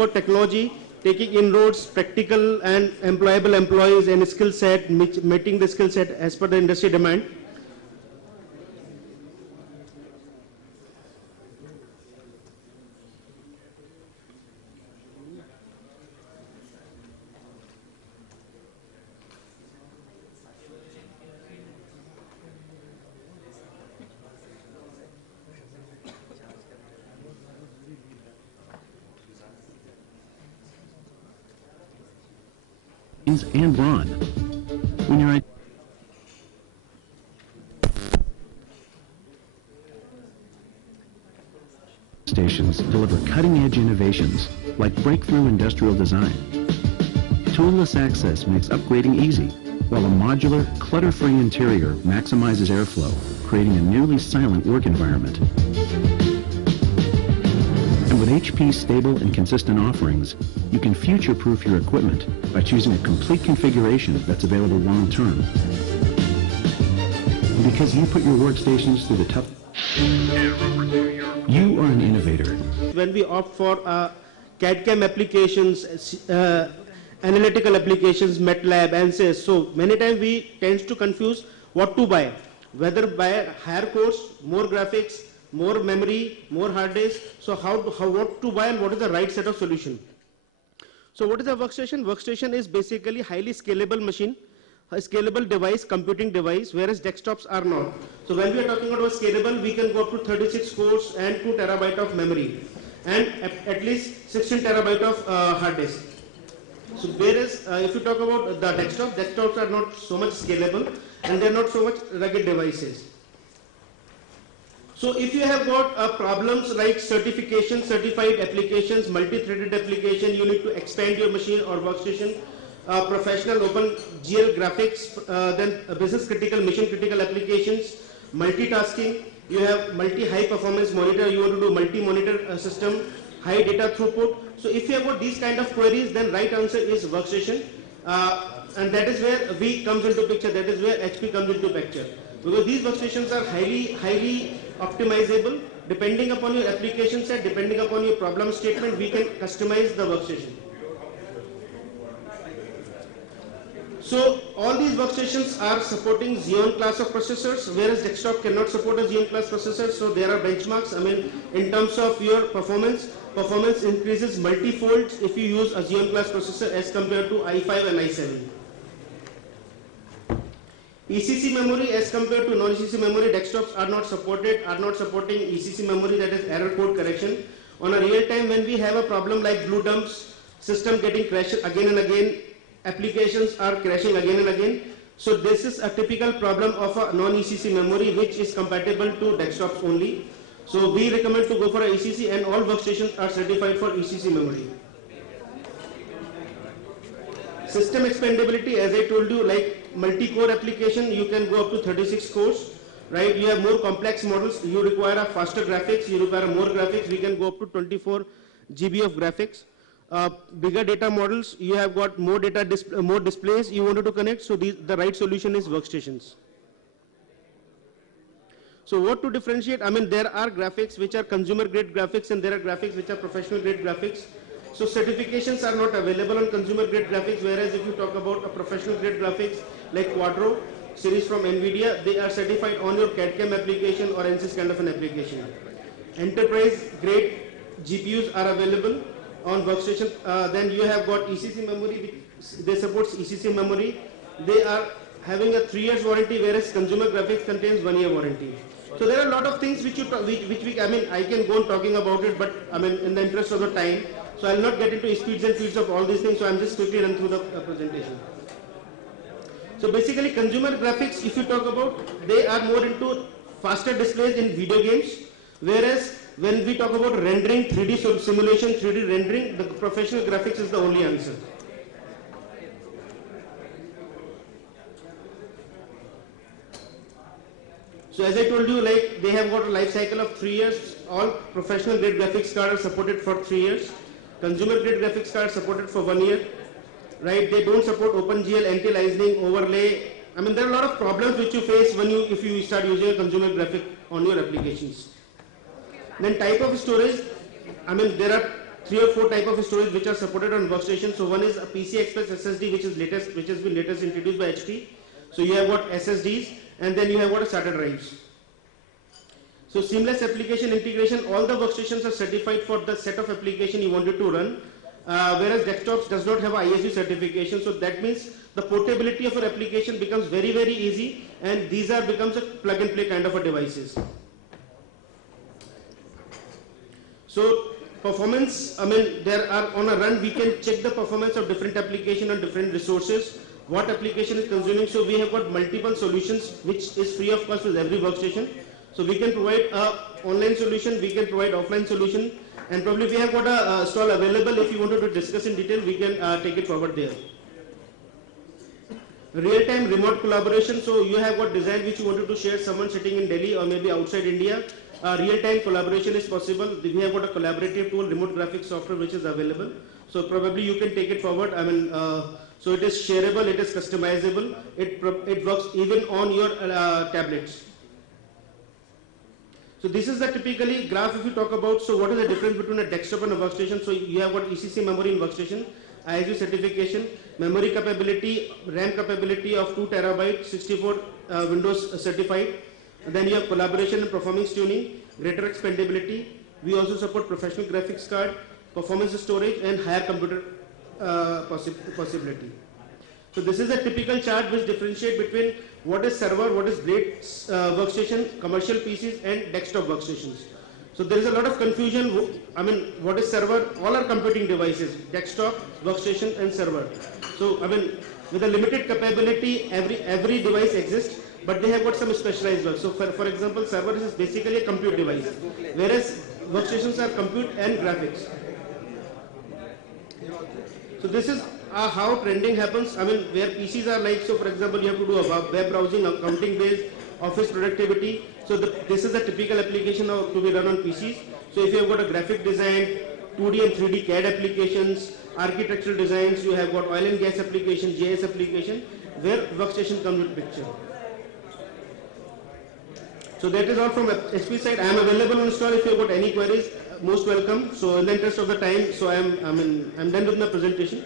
about technology, taking inroads, practical and employable employees and skill set, meeting the skill set as per the industry demand. And Ron. When you're stations deliver cutting-edge innovations like breakthrough industrial design. Toolless access makes upgrading easy, while a modular, clutter-free interior maximizes airflow, creating a nearly silent work environment. And with HP's stable and consistent offerings, you can future-proof your equipment by choosing a complete configuration that's available long-term. And because you put your workstations through the tough... You are an innovator. When we opt for CAD/CAM applications, analytical applications, MATLAB, ANSYS, so many times we tend to confuse what to buy. Whether buy a higher course, more graphics, more memory, more hard disk. So what to buy and what is the right set of solution. So what is a workstation? Workstation is basically highly scalable machine, a scalable device, computing device, whereas desktops are not. So when we are talking about scalable, we can go up to 36 cores and 2 terabyte of memory and at least 16 terabyte of hard disk. So whereas if you talk about the desktops are not so much scalable and they are not so much rugged devices. So if you have got problems like certification, certified applications, multi-threaded application, you need to expand your machine or workstation, professional open GL graphics, then business critical, mission critical applications, multitasking, you have multi-high performance monitor, you want to do multi-monitor system, high data throughput. So if you have got these kind of queries, then right answer is workstation. And that is where V comes into picture, that is where HP comes into picture. Because these workstations are highly optimizable. Depending upon your application set, depending upon your problem statement, we can customize the workstation. So all these workstations are supporting Xeon class of processors, whereas desktop cannot support a Xeon class processor. So there are benchmarks. I mean, in terms of your performance increases multi-fold if you use a Xeon class processor as compared to i5 and i7. ECC memory as compared to non-ECC memory, desktops are not supporting ECC memory, that is error code correction. On a real time, when we have a problem like blue dumps, system getting crashed again and again, applications are crashing again and again. So this is a typical problem of a non-ECC memory which is compatible to desktops only. So we recommend to go for a ECC, and all workstations are certified for ECC memory. System expandability, as I told you, like multi-core application, you can go up to 36 cores, right? You have more complex models, you require a faster graphics, you require more graphics, we can go up to 24 GB of graphics. Bigger data models, you have got more data, more displays you wanted to connect, so the right solution is workstations. So what to differentiate? I mean, there are graphics which are consumer grade graphics and there are graphics which are professional grade graphics. So certifications are not available on consumer grade graphics, whereas if you talk about a professional grade graphics like Quadro series from NVIDIA, they are certified on your CAD/CAM application or ANSYS kind of an application. Enterprise grade GPUs are available on workstation. Then you have got ECC memory, they support ECC memory. They are having a 3 years warranty, whereas consumer graphics contains 1 year warranty. So there are a lot of things which I mean, I can go on talking about it, but I mean, in the interest of the time, so I'll not get into speeds and feeds of all these things, so I'm just quickly run through the presentation. So basically consumer graphics, if you talk about, they are more into faster displays in video games, whereas when we talk about rendering, 3D simulation, 3D rendering, the professional graphics is the only answer. So as I told you, like they have got a life cycle of 3 years. All professional grade graphics cards are supported for 3 years. Consumer grade graphics cards supported for 1 year. Right? They don't support OpenGL, anti-aliasing, overlay. I mean, there are a lot of problems which you face if you start using a consumer graphic on your applications. Then type of storage. I mean, there are 3 or 4 type of storage which are supported on workstation. So one is a PCI Express SSD, which has been latest introduced by HP. So you have got SSDs, and then you have got SATA drives. So seamless application integration, all the workstations are certified for the set of application you wanted to run, whereas desktops does not have a ISU certification. So that means the portability of your application becomes very, very easy, and these becomes a plug and play kind of a devices. So performance, there are on a run, we can check the performance of different application on different resources, what application is consuming. So we have got multiple solutions which is free of cost with every workstation. So we can provide a online solution, we can provide offline solution, and probably we have got a stall available. If you wanted to discuss in detail, we can take it forward there. Real-time remote collaboration. So you have got design which you wanted to share, someone sitting in Delhi or maybe outside India. Real-time collaboration is possible. We have got a collaborative tool, remote graphics software, which is available. So probably you can take it forward. So it is shareable, it is customizable, it works even on your tablets. So this is the typically graph if you talk about. So what is the difference between a desktop and a workstation? So you have got ECC memory in workstation, ISU certification, memory capability, RAM capability of 2 terabyte, 64 Windows certified. And then you have collaboration and performance tuning, greater expandability. We also support professional graphics card, performance storage, and higher computer possibility. So this is a typical chart which differentiates between what is server, what is blade workstation, commercial PCs, and desktop workstations. So there is a lot of confusion. What is server? All are computing devices: desktop, workstation, and server. So with a limited capability, every device exists, but they have got some specialized work. So for example, server is basically a compute device, whereas workstations are compute and graphics. So this is how trending happens. Where PCs are like, so for example, you have to do a web browsing, accounting based, office productivity. So this is a typical application to be run on PCs. So if you have got a graphic design, 2D and 3D CAD applications, architectural designs, you have got oil and gas application, GIS application, where workstation comes with picture. So that is all from HP side. I am available on stall if you have got any queries. Most welcome. So in the interest of the time, so I'm done with my presentation.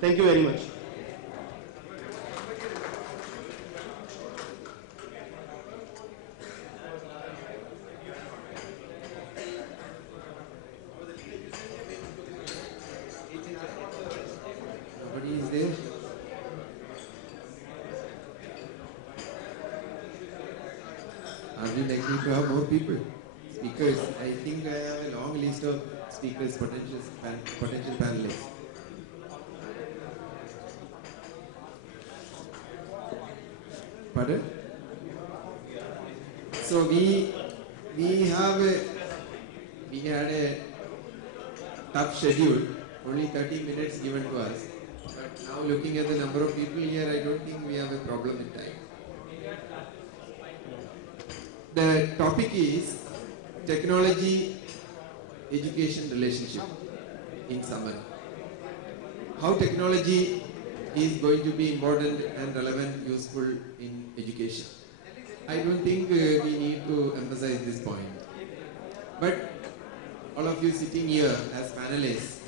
Thank you very much. Nobody is there? Are we likely to have more people? Speakers. I think I have a long list of speakers, potential panelists. Pardon? So we had a tough schedule, only 30 minutes given to us. But now looking at the number of people here, I don't think we have a problem in time. The topic is technology education relationship in summary. How technology is going to be important and relevant, useful in education. I don't think we need to emphasize this point. But all of you sitting here as panelists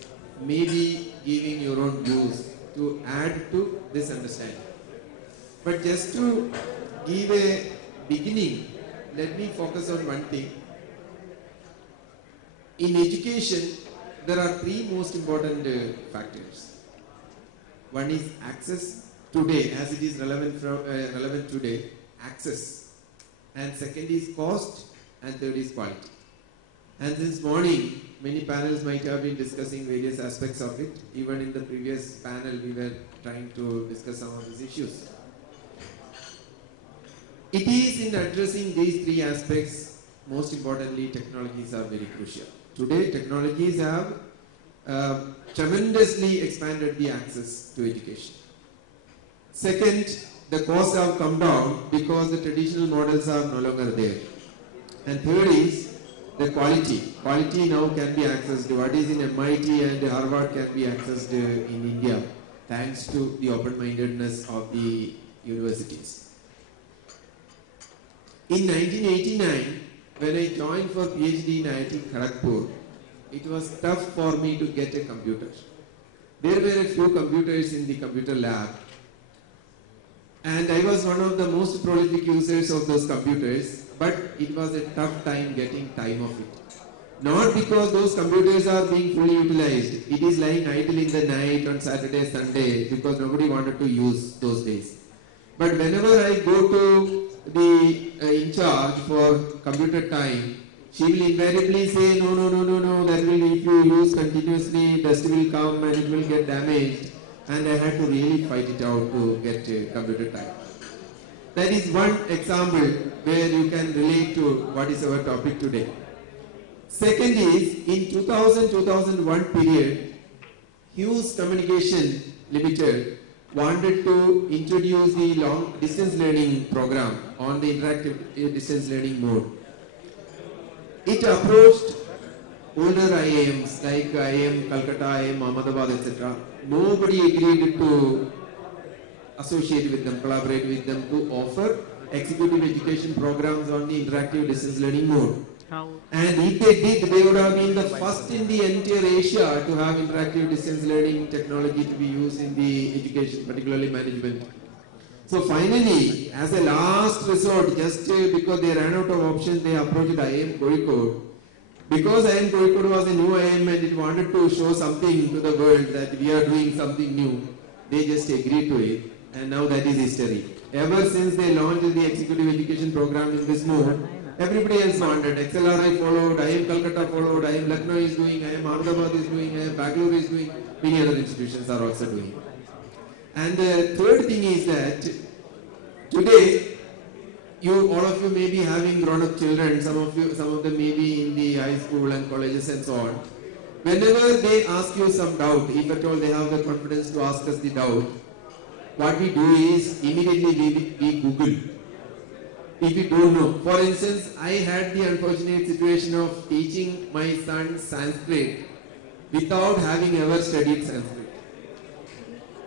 may be giving your own views to add to this understanding. But just to give a beginning, let me focus on one thing. In education, there are three most important factors. One is access today, as it is relevant today, access. And second is cost, and third is quality. And this morning, many panels might have been discussing various aspects of it. Even in the previous panel, we were trying to discuss some of these issues. It is in addressing these three aspects, most importantly, technologies are very crucial. Today, technologies have tremendously expanded the access to education. Second, the costs have come down because the traditional models are no longer there. And third is the quality. Quality now can be accessed. What is in MIT and Harvard can be accessed in India, thanks to the open-mindedness of the universities. In 1989, when I joined for PhD in IIT Kharagpur, it was tough for me to get a computer. There were a few computers in the computer lab, and I was one of the most prolific users of those computers, but it was a tough time getting time of it. Not because those computers are being fully utilized. It is lying idle in the night on Saturday, Sunday, because nobody wanted to use those days. But whenever I go to the in charge for computer time, she will invariably say, no, that will, if you use continuously, dust will come and it will get damaged. And I had to really fight it out to get computer time. That is one example where you can relate to what is our topic today. Second is, in 2000-2001 period, Hughes Communication Limited wanted to introduce the long distance learning program on the interactive distance learning mode. It approached older IIMs like IIM Calcutta, IIM Ahmedabad, etc. Nobody agreed to associate with them, collaborate with them to offer executive education programs on the interactive distance learning mode. And if they did, they would have been the first in the entire Asia to have interactive distance learning technology to be used in the education, particularly management. So finally, as a last resort, just because they ran out of options, they approached IIM Kozhikode. Because IIM Kozhikode was a new IIM and it wanted to show something to the world that we are doing something new, they just agreed to it, and now that is history. Ever since they launched the executive education program in this mode, everybody else wanted. XLRI followed, IIM Calcutta followed, IIM Lucknow is doing, IIM Ahmedabad is doing, IIM Bangalore is doing, many other institutions are also doing. And the third thing is that today, all of you may be having grown-up children, some of them may be in the high school and colleges and so on. Whenever they ask you some doubt, if at all they have the confidence to ask us the doubt, what we do is immediately we Google. If you don't know. For instance, I had the unfortunate situation of teaching my son Sanskrit without having ever studied Sanskrit.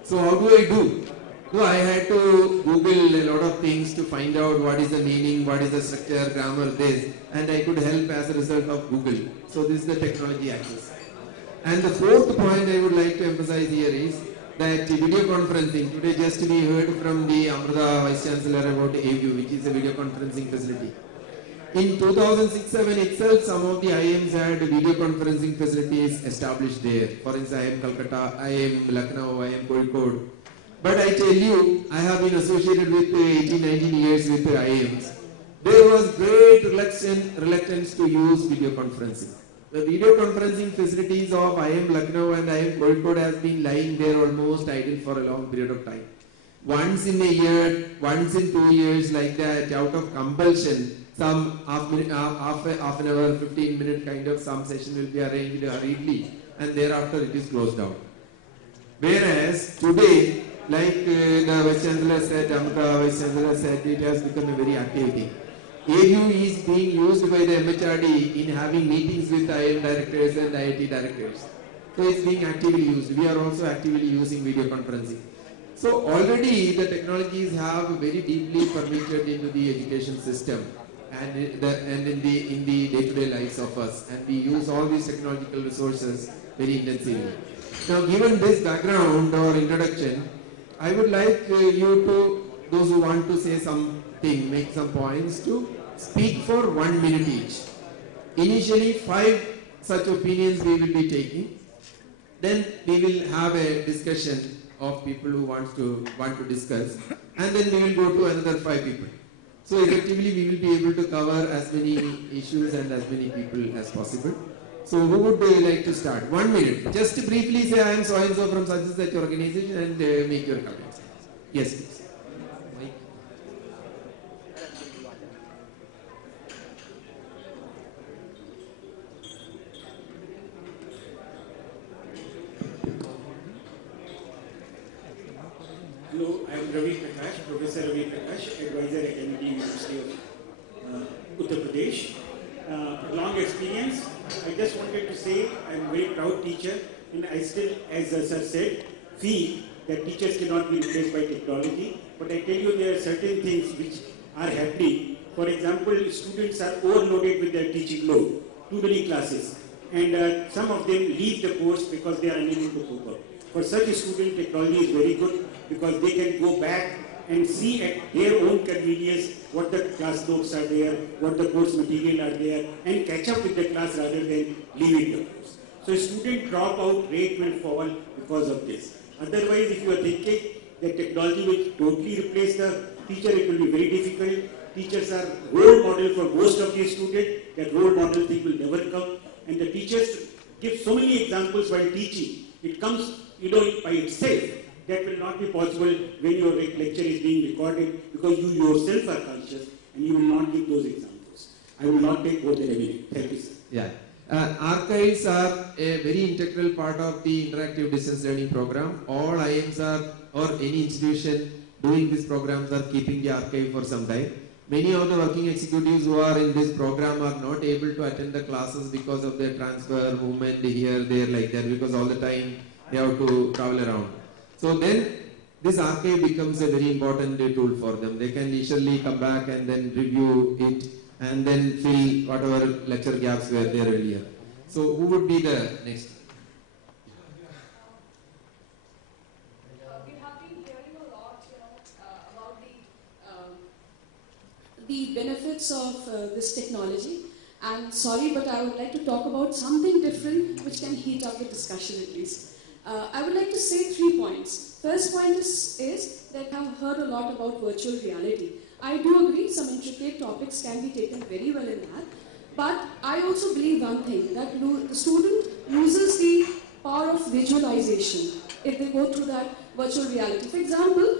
So how do I do? So I had to Google a lot of things to find out what is the meaning, what is the structure, grammar, this, and I could help as a result of Google. So this is the technology access. And the fourth point I would like to emphasize here is that video conferencing. Today just we heard from the Amrita Vice Chancellor about AView, which is a video conferencing facility. In 2006-07 itself, some of the IIMs had video conferencing facilities established there. For instance, IIM Calcutta, IIM Lucknow, IIM Kozhikode. But I tell you, I have been associated with 18-19 years with the IIMs. There was great reluctance to use video conferencing. The video conferencing facilities of IIM Lucknow and IIM Kozhikode has been lying there almost idle for a long period of time. Once in a year, once in 2 years, like that, out of compulsion, some half an hour, 15-minute kind of some session will be arranged hurriedly, and thereafter it is closed down. Whereas today, like the Vice Chancellor said, Amrita Vice Chancellor said, it has become a very active thing. AView is being used by the MHRD in having meetings with IIM directors and IIT directors. So it's being actively used. We are also actively using video conferencing. So already the technologies have very deeply permeated into the education system and in the day-to-day lives of us. And we use all these technological resources very intensively. Now, given this background or introduction, I would like those who want to say something, make some points, to speak for 1 minute each. Initially, 5 such opinions we will be taking. Then we will have a discussion of people who want to discuss, and then we will go to another 5 people. So effectively, we will be able to cover as many issues and as many people as possible. So who would like to start? 1 minute. Just briefly say, I am so and so from such and such organization, and make your comments. Yes, please. Hello, I am Ravi Prakash, Professor Ravi Prakash, advisor at MIT University of Uttar Pradesh. Long experience. I just wanted to say I am a very proud teacher, and I still, as sir said, feel that teachers cannot be replaced by technology. But I tell you, there are certain things which are happening. For example, students are overloaded with their teaching load. Too many classes. and some of them leave the course because they are unable to cope up. For such a student, technology is very good because they can go back and see at their own convenience what the class notes are there, what the course material are there, and catch up with the class rather than leaving the course. So student dropout rate will fall because of this. Otherwise, if you are thinking that technology will totally replace the teacher, it will be very difficult. Teachers are role model for most of the students. That role model thing will never come. And the teachers give so many examples while teaching. It comes, by itself. That will not be possible when your lecture is being recorded because you yourself are conscious and you will not give those examples. I will not take more than a minute. Thank you, sir. Yeah. Archives are a very integral part of the interactive distance learning program. All IIMs or any institution doing these programs are keeping the archive for some time. Many of the working executives who are in this program are not able to attend the classes because of their transfer, movement here, there, like that, because all the time they have to travel around. So then this archive becomes a very important tool for them. They can leisurely come back and then review it and then fill whatever lecture gaps were there earlier. So who would be the next? We have been hearing a lot, about the benefits of this technology. And sorry, but I would like to talk about something different which can heat up the discussion at least. I would like to say 3 points. First point is that I've heard a lot about virtual reality. I do agree some intricate topics can be taken very well in that, but I also believe one thing, that the student loses the power of visualization if they go through that virtual reality. For example,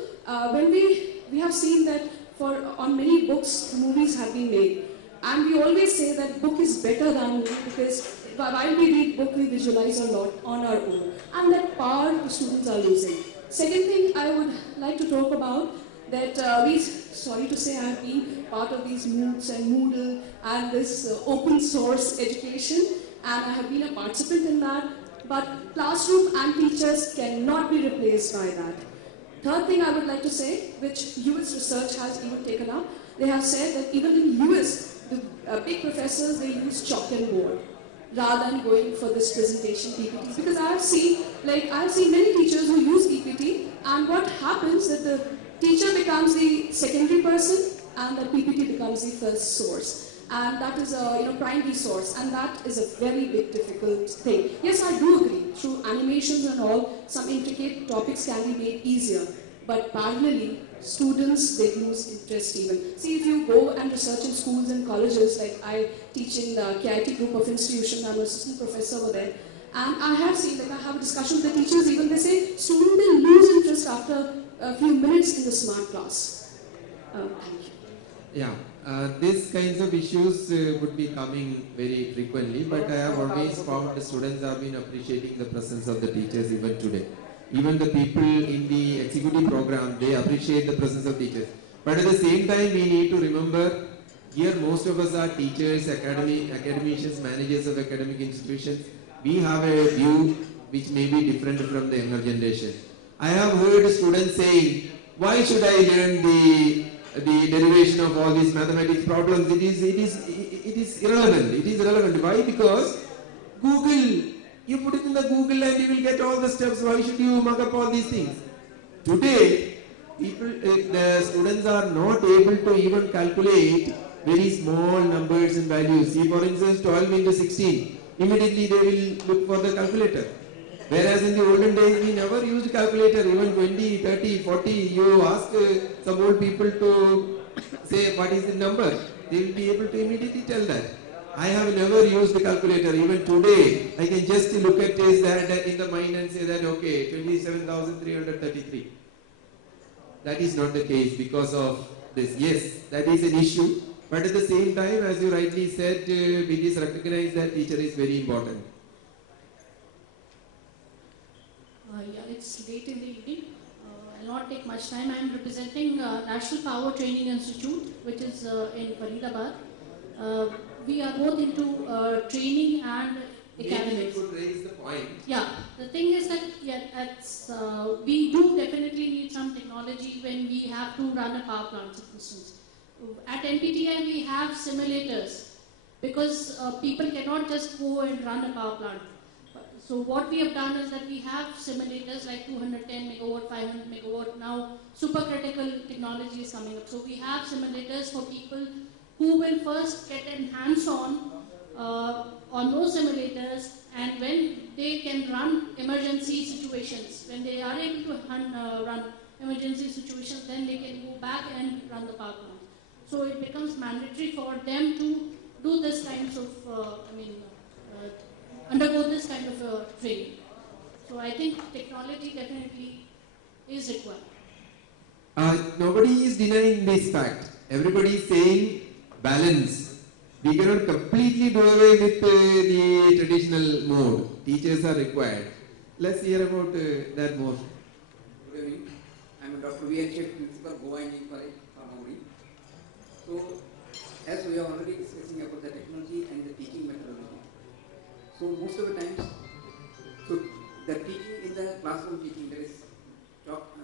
when we have seen that on many books, movies have been made, and we always say that book is better than movie because while we read book, we visualize a lot on our own, and that power the students are losing. Second thing I would like to talk about that sorry to say I have been part of these MOOCs and Moodle and this open source education, and I have been a participant in that, but classroom and teachers cannot be replaced by that. Third thing I would like to say, which US research has even taken up, they have said that even in US, the big professors, they use chalk and board rather than going for this presentation PPTs. Because I have seen many teachers who use PPT, and what happens that the teacher becomes the secondary person and the PPT becomes the first source. And that is a primary source, and that is a very big difficult thing. Yes, I do agree, through animations and all, some intricate topics can be made easier, but parallelly, students, they lose interest even. See, if you go and research in schools and colleges, like I teach in the KIT group of institutions, I'm an assistant professor over there, and I have seen, I have a discussion with the teachers, even they say, students, they lose interest after a few minutes in the smart class. Thank you. Yeah. These kinds of issues would be coming very frequently, but I have always found the students have been appreciating the presence of the teachers even today. Even the people in the executive program, they appreciate the presence of teachers. But at the same time, we need to remember, here most of us are teachers, academicians, managers of academic institutions. We have a view which may be different from the younger generation. I have heard students saying, why should I learn the derivation of all these mathematics problems? It is irrelevant. It is irrelevant. Why? Because Google, you put it in the Google and you will get all the steps. Why should you mug up all these things? Today, the students are not able to even calculate very small numbers and values. See, for instance, 12 into 16. Immediately they will look for the calculator. Whereas in the olden days, we never used calculator. Even 20, 30, 40, you ask some old people to say what is the number, they will be able to immediately tell that. I have never used the calculator. Even today, I can just look at this, that in the mind and say that, okay, 27,333. That is not the case because of this. Yes, that is an issue. But at the same time, as you rightly said, it is recognized that teacher is very important. Yeah, it's late in the evening. I'll not take much time. I'm representing National Power Training Institute, which is in Faridabad. We are both into training and academics. You could raise the point. Yeah, the thing is that we do definitely need some technology when we have to run a power plant, for instance. At NPTI, we have simulators. because people cannot just go and run a power plant. So what we have done is that we have simulators like 210 megawatt, 500 megawatt. Now supercritical technology is coming up. So we have simulators for people who will first get an hands-on on those simulators, and when they can run emergency situations, when they are able to run emergency situations, then they can go back and run the power plant. So it becomes mandatory for them to do this kinds of, undergo this kind of training. So I think technology definitely is required. Nobody is denying this fact. Everybody is saying balance. We cannot completely do away with the traditional mode. Teachers are required. Let's hear about that more. Good evening. I am Dr. V. H. Principal, Goa Engineering College, Pharmaguri. So, as we are already discussing about the technology and the teaching methodology. So, most of the times, so the teaching in the classroom teaching, that is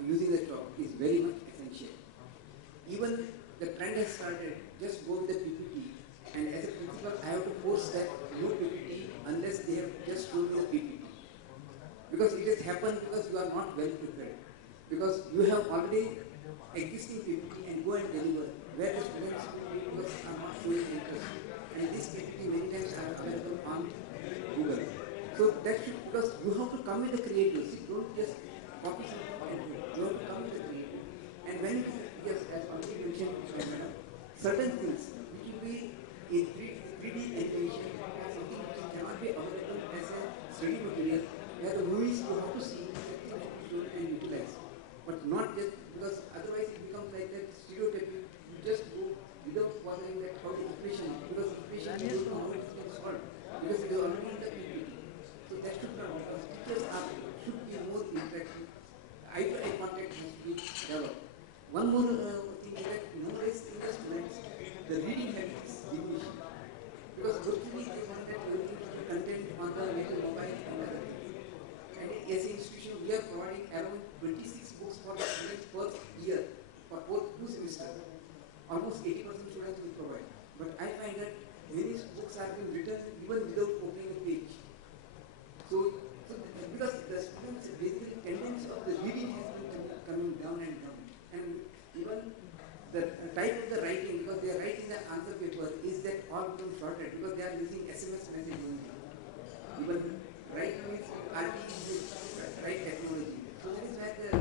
using the chalk, is very much essential. Even the trend has started, just go with the PPT. And as a principal, I have to force that no PPT unless they have just shown me the PPT. Because it has happened because you are not well prepared. Because you have already existing PPT and go and deliver, where the students are not showing interest. And this PPT many times are available on Google. So that should, because you have to come with the creativity. Don't just copy something and you have to come with the creativity. And when it is, yes, as already mentioned, certain things which will be in 3D animation, something which cannot be available as a study material, where the movies you have to see and utilize. But not just, because otherwise it becomes like that stereotype. You just go without bothering that how the equation, because equation you don't know how it is solved, because it is already in the PPT. So that should not, because teachers should be more interactive. Eye-to-eye contact has to be developed. One more thing is that nowadays in the students, the reading habits diminish. Because virtually they want that content on the little mobile and other things. And as an institution, we are providing around 26 books for the students per year for both 2 semesters. Almost 80% students will provide. But I find that many books are being written even without opening a page. So because the students' basically tendency of the reading has been coming down and down. And even the type of the writing, because they are writing the answer paper, is that all become shorter because they are using SMS message only. Even right now it's RT is right technology. So that is why the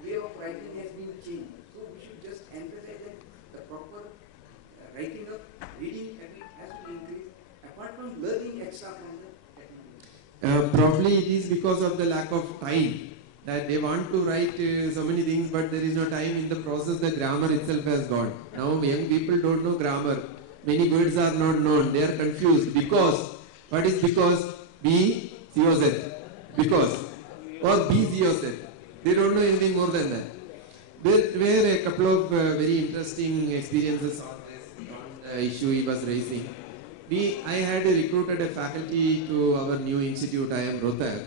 way of writing has been changed. So we should just emphasize that the proper writing of reading habit has to increase, apart from learning extra from the technology. Probably it is because of the lack of time. That they want to write so many things, but there is no time. In the process, the grammar itself has gone. Now young people don't know grammar. Many words are not known. They are confused because, what is because? B, C O Z. Because. Or B, C O Z. They don't know anything more than that. There were a couple of very interesting experiences on this issue he was raising. I had recruited a faculty to our new institute, I am Rohtak.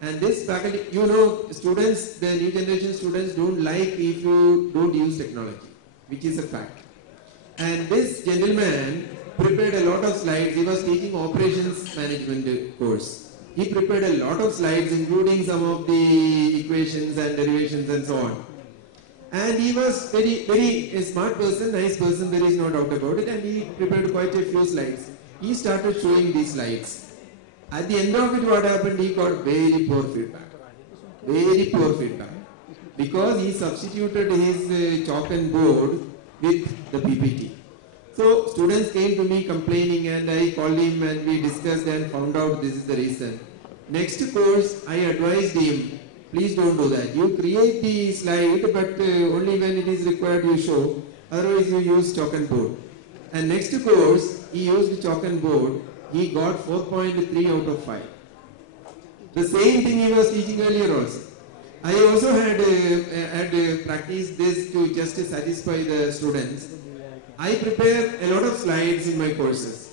And this faculty, you know, students, the new generation students don't like if you don't use technology, which is a fact. And this gentleman prepared a lot of slides. He was taking operations management course. He prepared a lot of slides, including some of the equations and derivations and so on. And he was very a smart person, nice person, there is no doubt about it. And he prepared quite a few slides. He started showing these slides. At the end of it, what happened? He got very poor feedback. Very poor feedback. Because he substituted his chalk and board with the PPT. So students came to me complaining, and I called him and we discussed and found out this is the reason. Next course, I advised him, please don't do that. You create the slide, but only when it is required you show. Otherwise you use chalk and board. And next course, he used chalk and board. He got 4.3 out of 5. The same thing he was teaching earlier also. I also had practiced this to just satisfy the students. I prepare a lot of slides in my courses.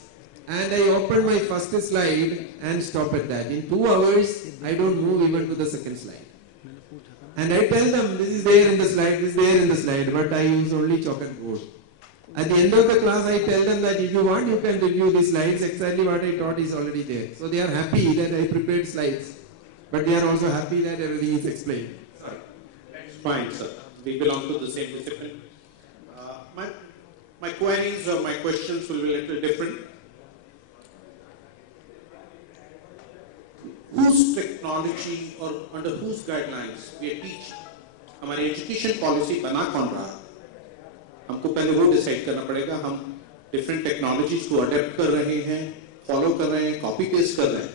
And I open my first slide and stop at that. In 2 hours, I don't move even to the second slide. And I tell them, this is there in the slide, this is there in the slide, but I use only chalk and board. At the end of the class, I tell them that if you want, you can review the slides. Exactly what I taught is already there. So they are happy that I prepared slides, but they are also happy that everything is explained. Sorry. Fine, sir. We belong to the same discipline. My queries or my questions will be a little different. Whose technology or under whose guidelines we are teaching? हमारी education policy बना कौन रहा है? हमको पहले वो decide करना पड़ेगा. हम डिफरेंट टेक्नोलॉजीज को अडेप्ट कर रहे हैं, फॉलो कर रहे हैं, कॉपी पेस्ट कर रहे हैं.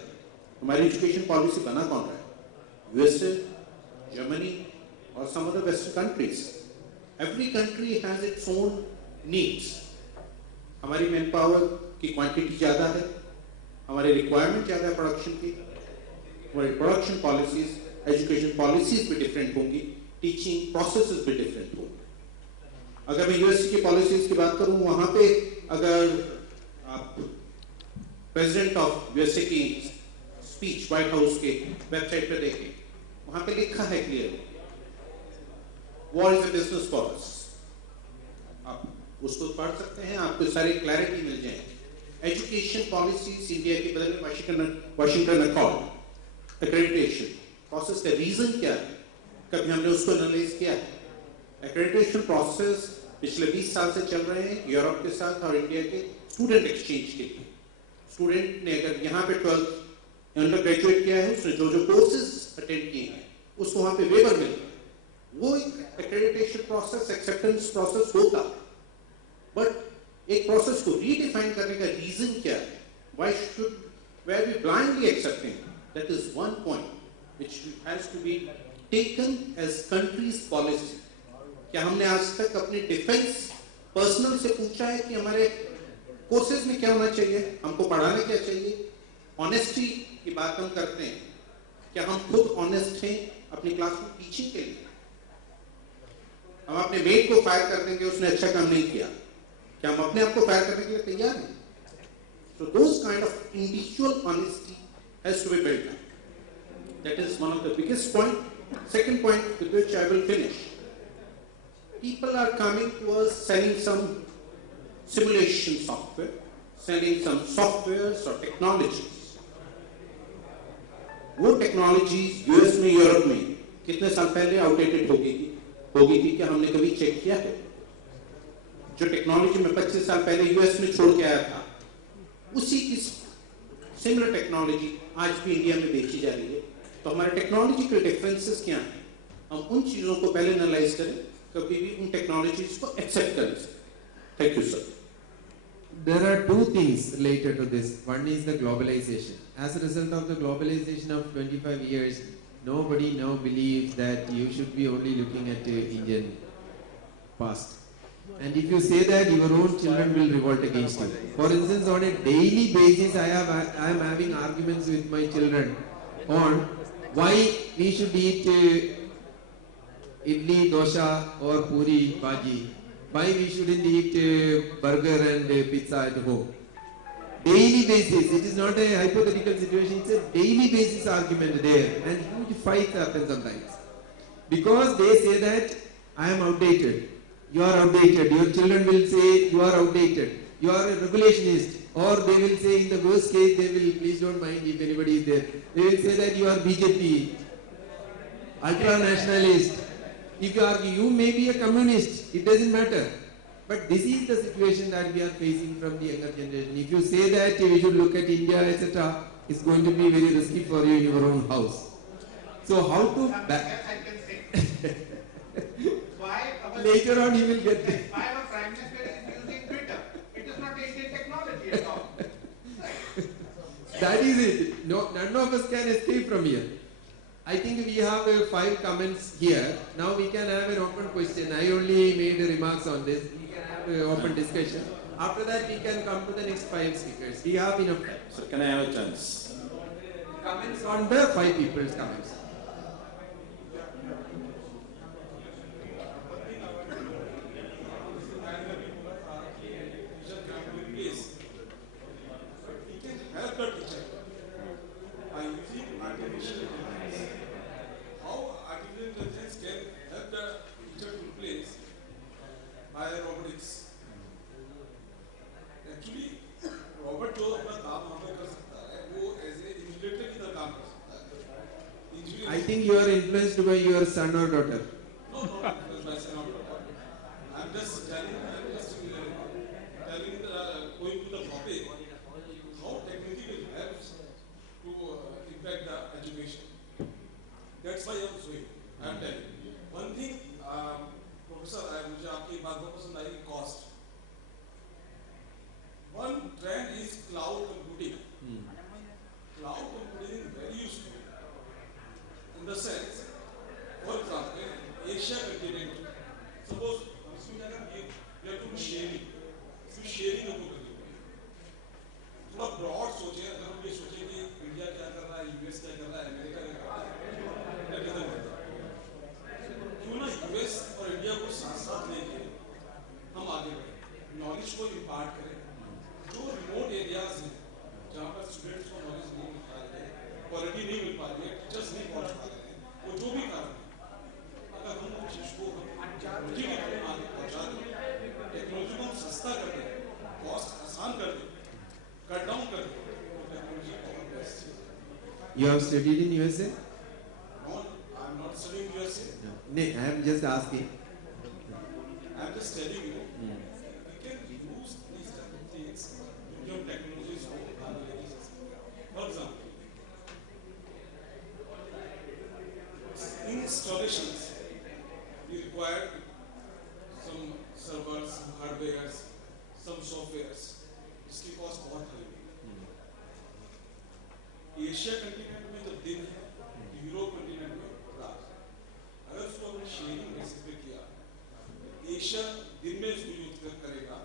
हमारी एजुकेशन पॉलिसी बना कौन रहा है? यूएसए, जर्मनी और some other Western countries. Every country has its own needs. हमारी मैन पावर की क्वांटिटी ज़्यादा है, हमारी रिक्वायरमेंट ज़्यादा है प्रोडक्शन की. हमारी प्रोडक्शन पॉलिसीज, एजुकेशन पॉलिसीज भी डिफरेंट होंगी, टीचिंग प्रोसेसेस भी डिफरेंट होंगे. अगर मैं यूएस की पॉलिसीज की बात करूं, वहां पे अगर आप प्रेसिडेंट ऑफ यूएसए की स्पीच व्हाइट हाउस के वेबसाइट पे देखें, वहां पे लिखा है clear, war is a business for us. आप उसको पढ़ सकते हैं, आपको सारी क्लैरिटी मिल जाएगी. एजुकेशन पॉलिसीज इंडिया की बदल में वाशिंगटन अकॉर्ड एक्रेडिटेशन प्रोसेस का रीजन क्या है, कभी हमने उसको एनालाइज किया है? एक्रेडिटेशन प्रोसेस पिछले 20 साल से चल रहे हैं यूरोप के साथ और इंडिया के स्टूडेंट एक्सचेंज के लिए. स्टूडेंट ने अगर यहाँ पे 12th अंडर ग्रेजुएट किया है, उसने जो कोर्सेज अटेंड किए हैं उसको वहाँ पे वेवर मिल गया. वो एक एक्रेडिटेशन प्रोसेस, एक्सेप्टेंस प्रोसेस होता है. बट एक प्रोसेस को रीडिफाइन करने का रीजन क्या है? Why should were we blindly accepting? That is one point which has to be taken as country's policy. क्या हमने आज तक अपने डिफेंस पर्सनल से पूछा है कि हमारे कोर्सेज में क्या होना चाहिए, हमको पढ़ाने क्या चाहिए? ऑनेस्टी की बात हम करते हैं, क्या हम खुद ऑनेस्ट हैं अपनी क्लास में टीचिंग के लिए? हम अपने मेट को फायर कर देंगे, उसने अच्छा काम नहीं किया, क्या हम अपने आप को फायर करने के लिए तैयार हैं? So those kind of individual honesty has to be built up. That is one of the biggest point. Second point with which I will finish. People are coming to us selling some simulation software, selling some softwares or technologies. वो technologies US में, Europe में कितने साल पहले outdated होगी थी क्या हमने कभी चेक किया है? जो टेक्नोलॉजी में 25 साल पहले यूएस में छोड़ के आया था, उसी की सिमिलर टेक्नोलॉजी आज भी इंडिया में बेची जा रही है. तो हमारे टेक्नोलॉजिकल डिफरेंसेस क्या हैं? हम उन चीजों को पहले एनालाइज करें, कभी भी उन टेक्नोलॉजीज को एक्सेप्ट करें. Thank you sir. There are two things related to this. One is the globalization. As a result of the globalization of 25 years, nobody now believes that you should be only looking at Indian past. And if you say that, your own children will revolt against you. For instance, on a daily basis, I am having arguments with my children on why we should eat idli, dosha or puri, bhaji. Why we shouldn't eat burger and pizza at home. Daily basis, it is not a hypothetical situation, it's a daily basis argument there, and huge fights happen sometimes. Because they say that I am outdated, you are outdated, your children will say you are outdated, you are a regulationist, or they will say, in the worst case, they will, please don't mind if anybody is there, they will say that you are BJP, ultra-nationalist. If you argue, you may be a communist, it doesn't matter. But this is the situation that we are facing from the younger generation. If you say that we should look at India, etc., it's going to be very risky for you in your own house. So how to... Later on he will get there. Why our Prime Minister is using Twitter? It is not Indian technology at all. That is it. No, none of us can escape from here. I think we have 5 comments here. Now we can have an open question. I only made remarks on this. We can have an open discussion. After that, we can come to the next 5 speakers. We have enough time. So can I have a chance? Comments on the 5 people's comments. think you are influenced by your son or daughter? No, no, because my son or daughter. I'm just telling, going to the topic, how technology will help to impact the education. That's why I'm showing. I'm telling. One thing, Professor, मुझे आपकी बात बहुत पसंद आई, cost. One trend is cloud computing. Cloud computing is very useful. In the sense, for example, Asia continent, suppose we have to do sharing. So sharing of थोड़ा broad सोचे, अगर हम ये सोचे कि इंडिया क्या कर रहा है, यूएस क्या कर रहा है, अमेरिका क्या कर रहा है, क्यों ना यूएस और इंडिया को साथ लेके हम आगे बढ़े, नॉलेज को इम्पार्ट करें, जो रिमोट एरियाज हैं, जहाँ पर स्टूडेंट्स को नॉलेज नहीं मिल पा रही है, क्वालिटी नहीं मिल पा रही है, टीचर्स नहीं पहुँच पा रहे हैं, वो जो भी कारण है, अगर हम उस चीज़ को टेक्नोलॉजी के थ्रू आगे पहुँचा दें, टेक्नोलॉजी को हम सस्ता कर दें, कॉस्ट आसान कर दें, कट डाउन कर दें, तो टेक्नोलॉजी बहुत बेस्ट है। You have studied in USA? No, I am not studying USA. No, I am just asking. I am just telling you, we can use these type of things to give technologies for For example, in installations, we require some servers, some hardwares, some softwares. इसकी cost बहुत high है। Asia continent में तो दिन है, Europe continent में रात। अगर उसको अपने शेयरिंग बेसिस पे किया, एशिया दिन में उसको यूज करेगा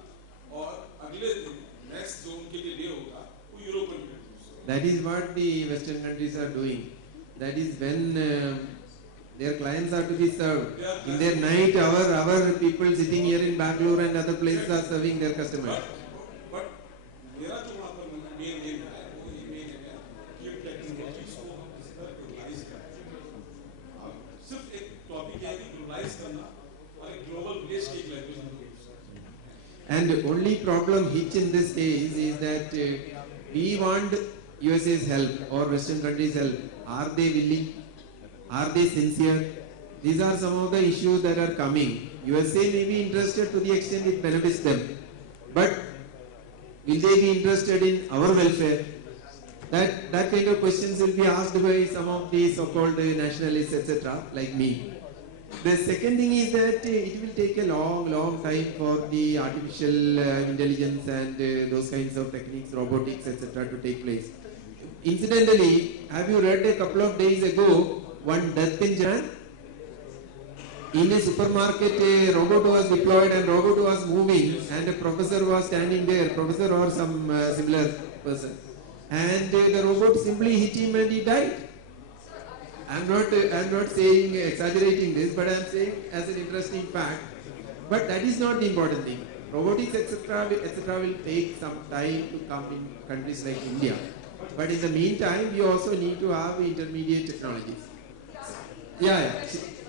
और अगले दिन नेक्स्ट जो उनके लिए डे होगा वो यूरोप कंटिनेंट यूज करेगा। That is what the Western countries are doing. That is when their clients are to be served. In their night hour, our people sitting here in Bangalore and other places are serving their customers. But मेरा जो वहाँ पर main है वो ये main है कि technologies को हम इस पर ग्लोबलाइज करें। अब सिर्फ एक टॉपिक है कि ग्लोबलाइज करना और एक ग्लोबल विलेज की एक लैंग्वेज हम लोग यूज करते हैं। And the only problem hitch in this case is that we want USA's help or Western countries' help. Are they willing? Are they sincere? These are some of the issues that are coming. USA may be interested to the extent it benefits them, but will they be interested in our welfare? That kind of questions will be asked by some of the so-called nationalists, etc., like me. The second thing is that it will take a long time for the artificial intelligence and those kinds of techniques, robotics, etc., to take place. Incidentally, have you read a couple of days ago one death in Japan? In a supermarket, a robot was deployed and robot was moving, and a professor was standing there, professor or some similar person, and the robot simply hit him and he died. I'm not saying exaggerating this, but I'm saying as an interesting fact. But that is not the important thing. Robotics, etc., will take some time to come in countries like India. But in the meantime, we also need to have intermediate technologies. Yeah.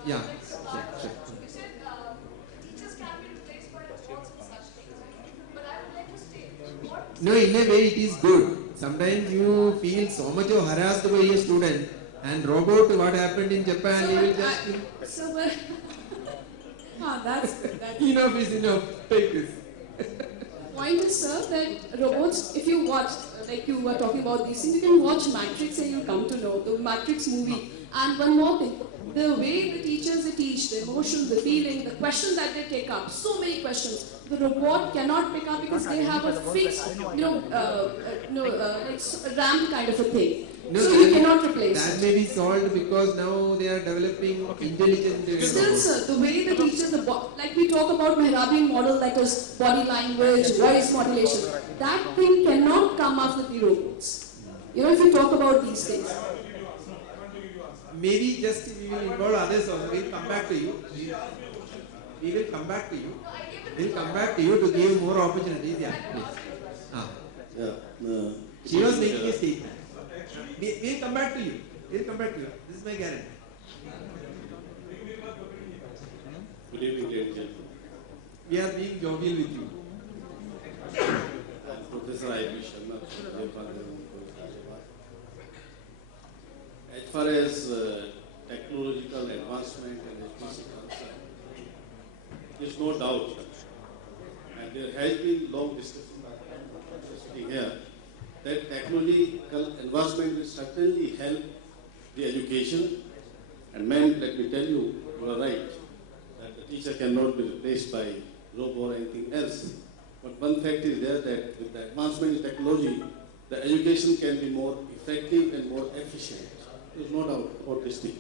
You said teachers can be replaced by robots and such things. But I would like to state what. No, in a way it is good. Sometimes you feel so much harassed by a student, and robot, what happened in Japan, he will just. That's good. Enough is enough. Take this. Point is, sir, that robots, if you watch, like you were talking about these things, you can watch Matrix and you'll come to know the Matrix movie. And one more thing, the way the teachers they teach, the emotions, the feeling, the questions that they take up, so many questions, the robot cannot pick up because they have a fixed, RAM kind of a thing. No, so you cannot replace that it. may be solved because now they are developing intelligent Still, robots. sir, the way the teachers, like we talk about Mehrabian model, that was body language, voice modulation, that thing cannot come up with the robots. If you talk about these things. Maybe just we will involve others also. We will come back to you. We will come back to you. We will come back to you to give more opportunities. Yeah, please. She was making a statement. We will come back to you. We will come back to you. This is my guarantee. Good evening, ladies and gentlemen. We are being jovial with you. Professor I.B. Sharma. As far as technological advancement and education concern, there's no doubt, and there has been long discussion sitting here, that technological advancement will certainly help the education. And ma'am, let me tell you, you are right, that the teacher cannot be replaced by robot or anything else. But one fact is there that with the advancement in technology, the education can be more effective and more efficient. There's no doubt about this thing.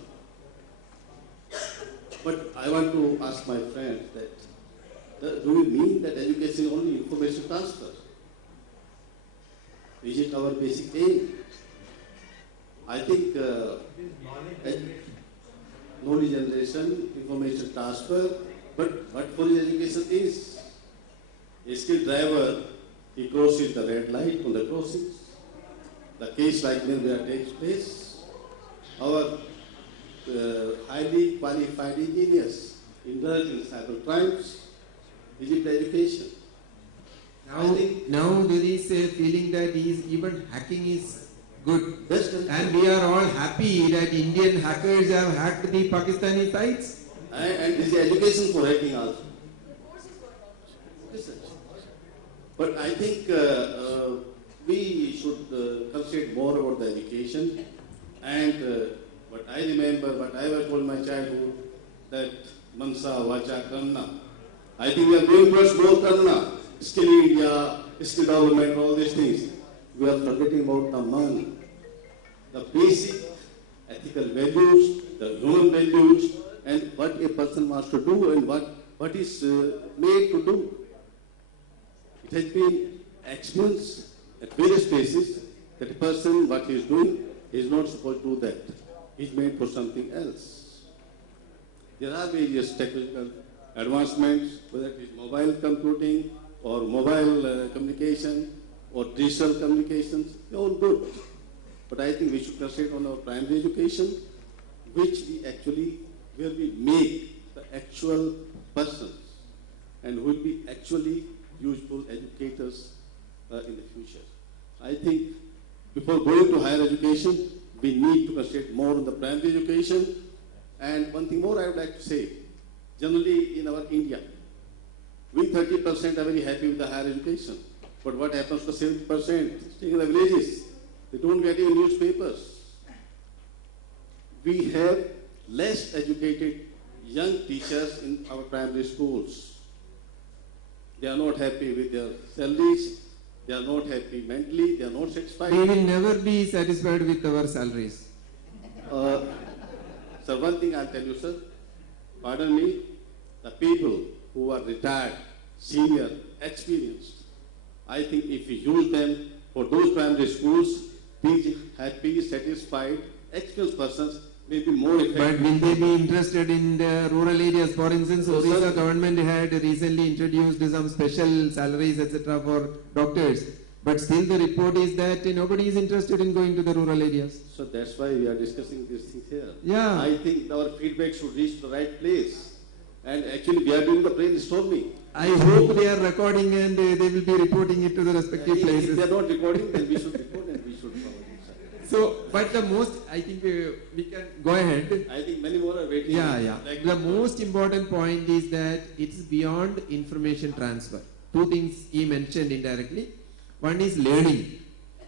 But I want to ask my friend that, do we mean that education is only information transfer? Is it our basic aim? I think knowledge generation, information transfer, but what police education is? A skilled driver, he crosses the red light on the crossings. The case like Nirvana takes place. Our highly qualified engineers indulge in cyber crimes. Is it education? Now there is a feeling that even hacking is good. And we are all happy that Indian hackers have hacked the Pakistani sites. And this is education for hacking also. But I think we should concentrate more about the education. And what I remember, what I was told in my childhood, that Mansa, Vacha, Karna. I think we are going towards more Karna. Skill India, skill development, all these things. We are forgetting about the man. The basic ethical values, the human values, and what a person wants to do and what is made to do. It has been experienced at various places that a person, what he is doing, is not supposed to do that. He is made for something else. There are various technical advancements, whether it is mobile computing or mobile communication or digital communications, they're all good. But I think we should concentrate on our primary education, where we make the actual persons and who will be actually useful educators in the future. I think before going to higher education, we need to concentrate more on the primary education. And one thing more I would like to say, generally in our India, we 30% are very happy with the higher education. But what happens to 70% staying in the villages? They don't get even newspapers. We have less educated young teachers in our primary schools. They are not happy with their salaries. They are not happy mentally. They are not satisfied. We will never be satisfied with our salaries. Sir, one thing I'll tell you, sir. Pardon me, the people who are retired, senior, experienced, I think if we use them for those primary schools, these happy, satisfied, experienced persons may be more effective. But will they be interested in the rural areas? For instance, Odisha government had recently introduced some special salaries, etc. for doctors. But still the report is that nobody is interested in going to the rural areas. So that's why we are discussing these things here. Yeah. I think our feedback should reach the right place. And actually we are doing the brainstorming. I hope they are recording and they will be reporting it to the respective places. If they are not recording, then we should record and we should follow it. So, but the most, I think we can go ahead. I think many more are waiting. Yeah. The most important point is that it's beyond information transfer. Two things he mentioned indirectly. One is learning.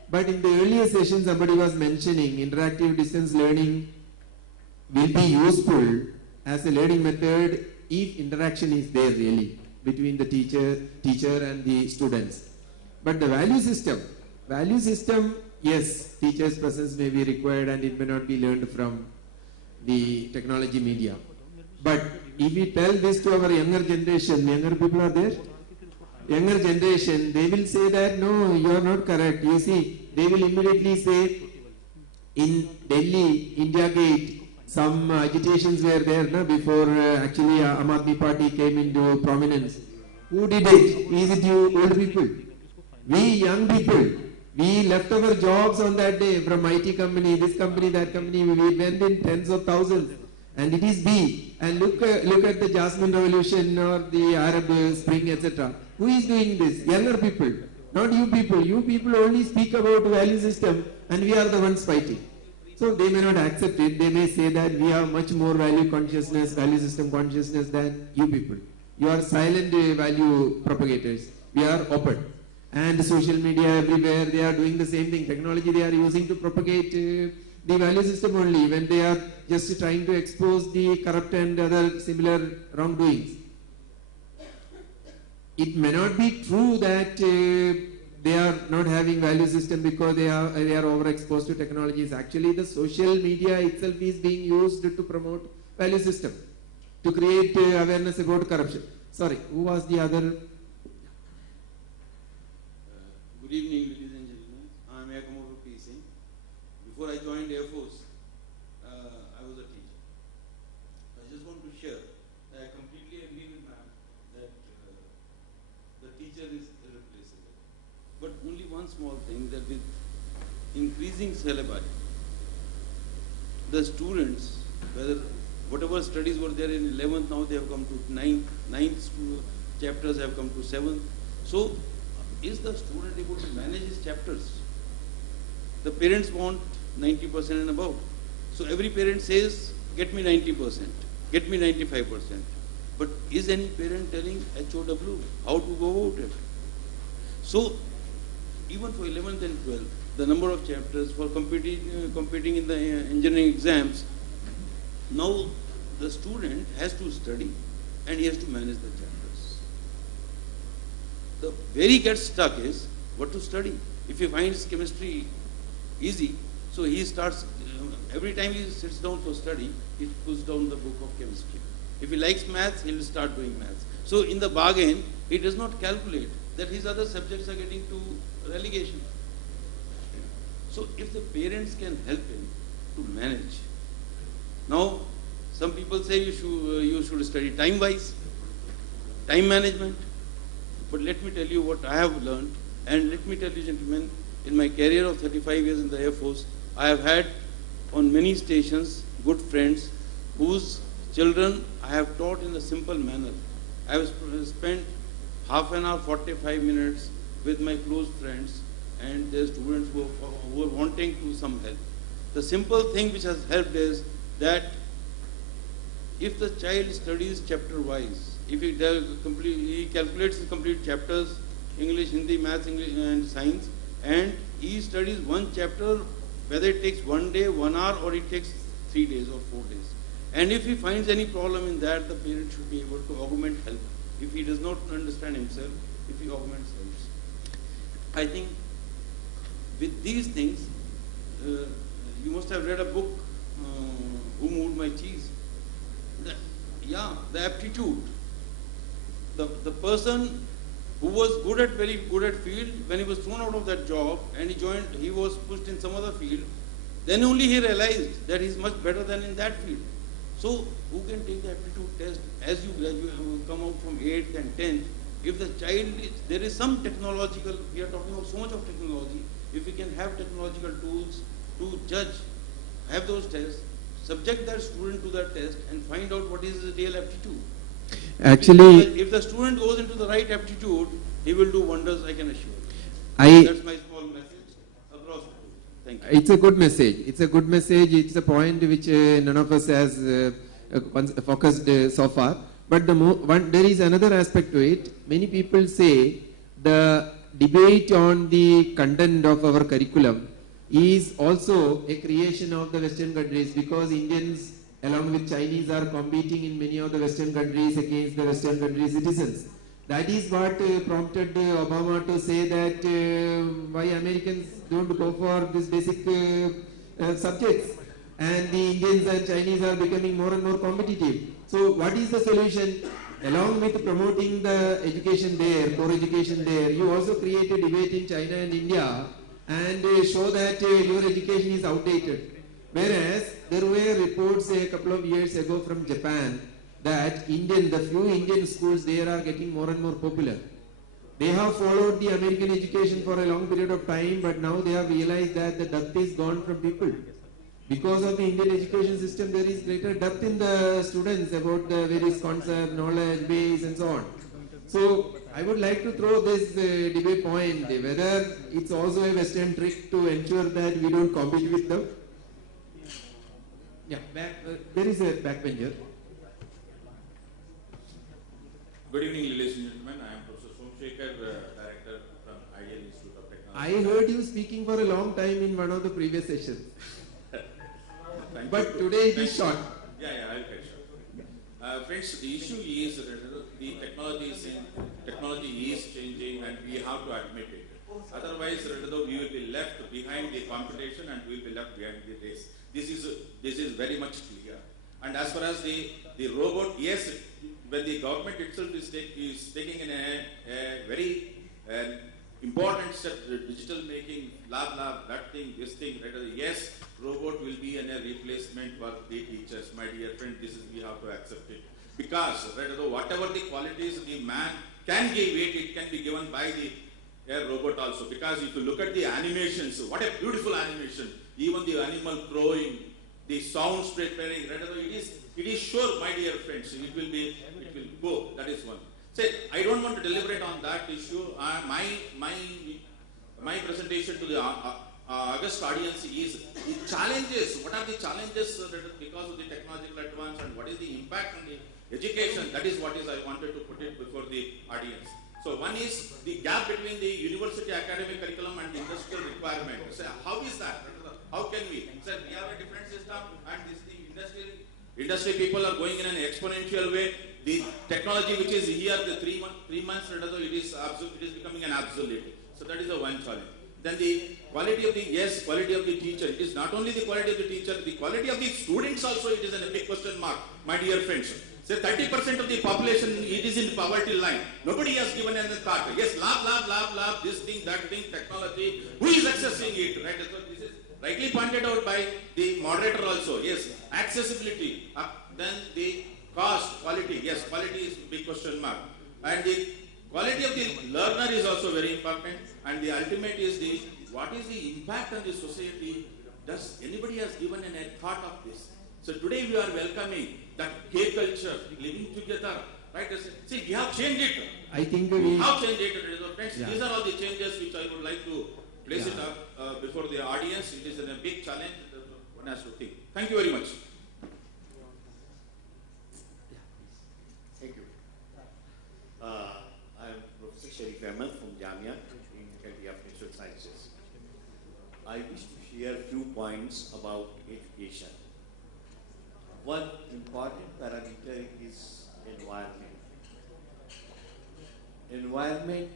But in the earlier session, somebody was mentioning interactive distance learning will be useful as a learning method if interaction is there really between the teacher and the students. But the value system, yes, teacher's presence may be required and it may not be learned from the technology media. But if we tell this to our younger generation, younger people are there? Younger generation, they will say that, no, you are not correct. You see, they will immediately say, in Delhi, India Gate, some agitations were there before actually Aam Aadmi Party came into prominence. Who did it? Is it you old people? We young people, we left our jobs on that day from IT company, this company, that company. We went in tens of thousands. And it is we. And look at the Jasmine Revolution or the Arab Spring, etc. Who is doing this? Younger people, not you people. You people only speak about value system and we are the ones fighting. So they may not accept it. They may say that we have much more value consciousness, value system consciousness than you people. You are silent value propagators. We are open. And social media everywhere, they are doing the same thing. Technology they are using to propagate the value system only when they are just trying to expose the corrupt and other similar wrongdoings. It may not be true that they are not having value system because they are overexposed to technologies. Actually, the social media itself is being used to promote value system, to create awareness about corruption. Sorry, who was the other? Good evening, ladies and gentlemen. I am Yakamoto P. Singh. Before I joined Air Force, I was a teacher. I just want to share that I completely agree with ma'am that the teacher is irreplaceable. But only one small thing, that with increasing syllabi, the students, whatever studies were there in 11th, now they have come to 9th chapters have come to 7th. So, is the student able to manage his chapters? The parents want 90% and above. So every parent says, get me 90%, get me 95%. But is any parent telling HOW how to go about it? So even for 11th and 12th, the number of chapters for competing in the engineering exams, now the student has to study and he has to manage the chapters. The where he gets stuck is what to study. If he finds chemistry easy, so he starts, every time he sits down for study, he pulls down the book of chemistry. If he likes maths, he will start doing maths. So in the bargain, he does not calculate that his other subjects are getting to relegation. So if the parents can help him to manage. Now, some people say you should study time-wise, time management. But let me tell you what I have learned, and let me tell you, gentlemen, in my career of 35 years in the Air Force, I have had on many stations good friends whose children I have taught in a simple manner. I have spent half an hour, 45 minutes with my close friends and their students who are wanting to some help. The simple thing which has helped is that if the child studies chapter-wise, if he calculates his complete chapters, English, Hindi, Maths, English and Science, and he studies one chapter, whether it takes 1 day, 1 hour, or it takes 3 days or 4 days. And if he finds any problem in that, the parent should be able to augment help. If he does not understand himself, if he augments helps. I think with these things, you must have read a book, Who Moved My Cheese? The aptitude. The person who was very good at field, when he was thrown out of that job and he was pushed in some other field, then only he realized that he's much better than in that field. So who can take the aptitude test as you come out from 8th and 10th? If the child, there is some technological, we are talking about so much of technology, if we can have technological tools to judge, have those tests, subject that student to that test and find out what is his real aptitude. Actually, if the student goes into the right aptitude, he will do wonders, I can assure you. That's my small message across. Thank you. It's a good message. It's a good message. It's a point which none of us has focused so far. But there is another aspect to it. Many people say the debate on the content of our curriculum is also a creation of the Western countries, because Indians along with Chinese are competing in many of the Western countries against the Western country citizens. That is what prompted Obama to say that why Americans don't go for this basic subjects, and the Indians and Chinese are becoming more and more competitive. So what is the solution? Along with promoting the education there, core education there, you also create a debate in China and India and show that your education is outdated. Whereas there were reports a couple of years ago from Japan that the few Indian schools there are getting more and more popular. They have followed the American education for a long period of time, but now they have realized that the depth is gone from people. Because of the Indian education system, there is greater depth in the students about the various concepts, knowledge base and so on. So I would like to throw this debate point, whether it's also a Western trick to ensure that we don't compete with them. Yeah, there is a backbencher. Good evening, ladies and gentlemen. I am Professor Somsekhar, Director from Ideal Institute of Technology. I heard you speaking for a long time in one of the previous sessions. But today it is short. Yeah, I will cut short. Friends, the issue is that the technology is changing and we have to admit it. Otherwise, we will be left behind the competition and we will be left behind the race. This is very much clear. And as far as the robot, yes, when the government itself is taking in a very important step, digital making, lab, that thing, this thing, yes, robot will be a replacement for the teachers. My dear friend, we have to accept it. Because whatever the qualities the man can give it can be given by the robot also. Because if you look at the animations, what a beautiful animation, even the animal crowing, the sounds preparing, it is sure, my dear friends, it will go. That is one. Say, I don't want to deliberate on that issue. My presentation to the August audience is the challenges. What are the challenges because of the technological advance and what is the impact on the education? That is what I wanted to put it before the audience. So one is the gap between the university academic curriculum and the industrial requirement. So how is that? How can we? So we have a different system and the industry people are going in an exponential way. The technology which is here, the 3 months, it is becoming an obsolete. So that is the one challenge. Then the quality of the teacher. It is not only the quality of the teacher, the quality of the students also, it is a big question mark, my dear friends. Say 30% of the population, it is in the poverty line. Nobody has given any thought. Yes, lab, this thing, that thing, technology. Who is accessing it, right? So this is rightly pointed out by the moderator also. Yes, accessibility. Then the cost, quality. Yes, quality is big question mark. And the quality of the learner is also very important. And the ultimate is what is the impact on the society? Does anybody has given a thought of this? So today we are welcoming that K culture, living together, right? See, we have changed it. I think we have changed it. Friends, yeah. These are all the changes which I would like to place it up before the audience. It is a big challenge. One has to think. Thank you very much. Thank you. I am Professor Sharif Ahmed from Jamia in Faculty of Natural Sciences. I wish to share a few points about education. One important parameter is environment. Environment,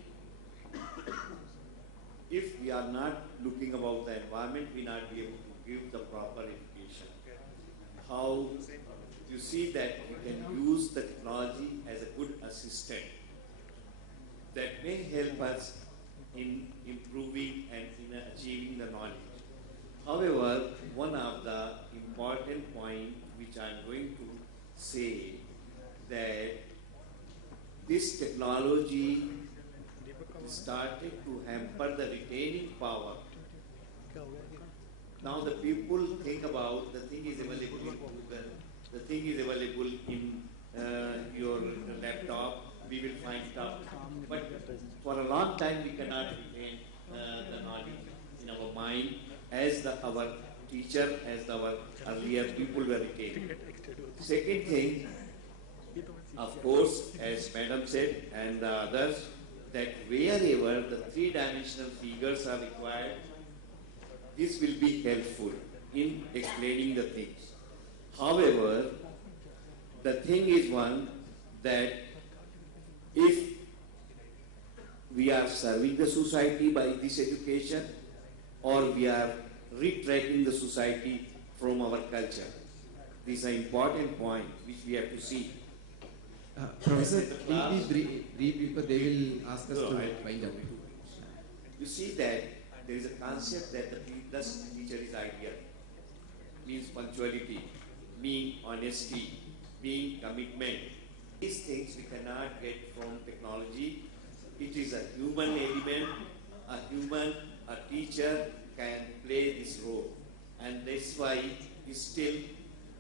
if we are not looking about the environment, we will not be able to give the proper education. How you see that we can use the technology as a good assistant that may help us in improving and in achieving the knowledge. However, one of the important points which I am going to say that this technology started to hamper the retaining power. Now the people think about the thing is available in Google, the thing is available in your laptop, we will find stuff. But for a long time we cannot retain the knowledge in our mind as our teacher, as our earlier people were retained. Second thing, of course, as Madam said and the others, that wherever the three-dimensional figures are required, this will be helpful in explaining the things. However, the thing is one that if we are serving the society by this education or we are retracting the society from our culture. This is an important point which we have to see. Professor, please brief because they will ask us to find out. You see that there is a concept that the plus teacher is ideal. Means punctuality, mean honesty, mean commitment. These things we cannot get from technology. It is a human element, a teacher can play this role. And that's why still